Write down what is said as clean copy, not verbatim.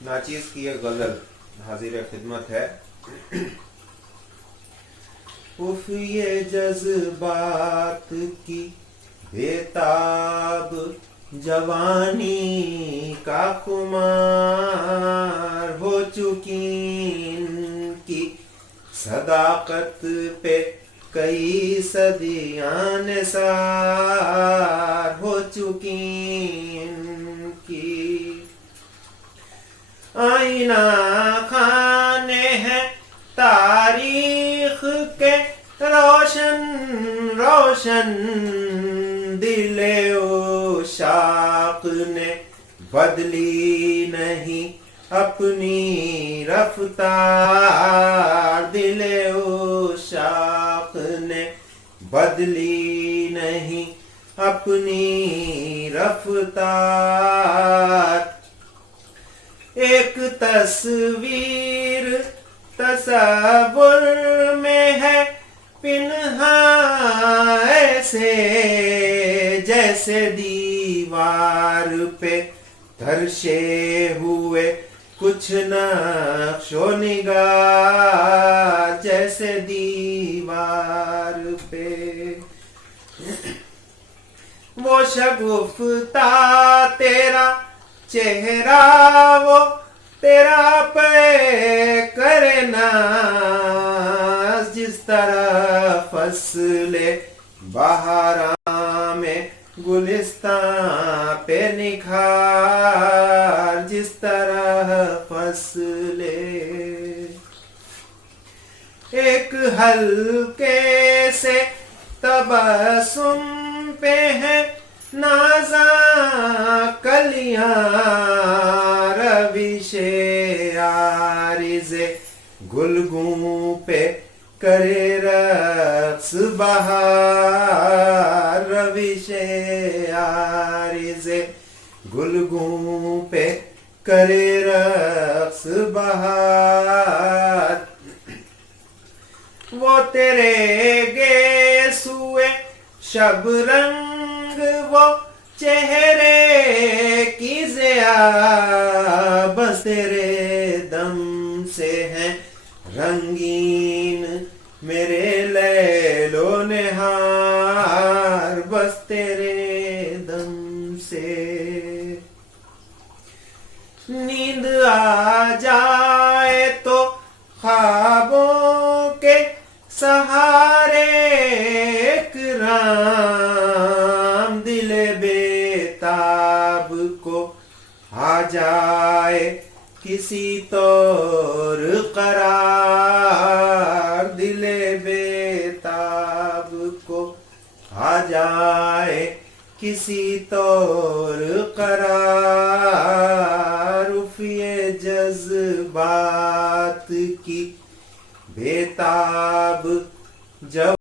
नाचीज की एक गजल हाजिर खिदमत है। उफ ये जज्बात की बेताब जवानी का खुमार हो चुकी इनकी सदाकत पे कई सदियां निसार हो चुकी इनकी। आईना खाने हैं तारीख के रोशन रोशन दिले उशाक ने बदली नहीं अपनी रफ्तार। दिले उशाक ने बदली नहीं अपनी रफ्तार। एक तस्वीर तसव्वुर में है पिन्हा ऐसे जैसे दीवार पे धर्शे हुए कुछ नक्शो निगार। जैसे दीवार पे वो शगुफ्ता तेरा चेहरा वो तेरा पे करे नाज। जिस तरह फसले बहारा में गुलिस्तां पे निखार। जिस तरह फसले एक हल्के से तबस्सुम पे है नाज़ा कलियां रविशे आरिज़े गुलगूं पे करे रक्स बहार। रविशे आरिज़े गुलगूं पे करे रक्स बहार। वो तेरे गेसुए शबरंग वो चेहरे की ज़िया बस तेरे दम से हैं रंगीन मेरे लैलो निहार। बस तेरे दम से नींद आ जाए तो ख्वाबों के सहारे एक राम दिले बेताब को आ जाए किसी तौर करार। दिले बेताब को आ जाए किसी तौर करार। उफ ये जज्बात की बेताब जब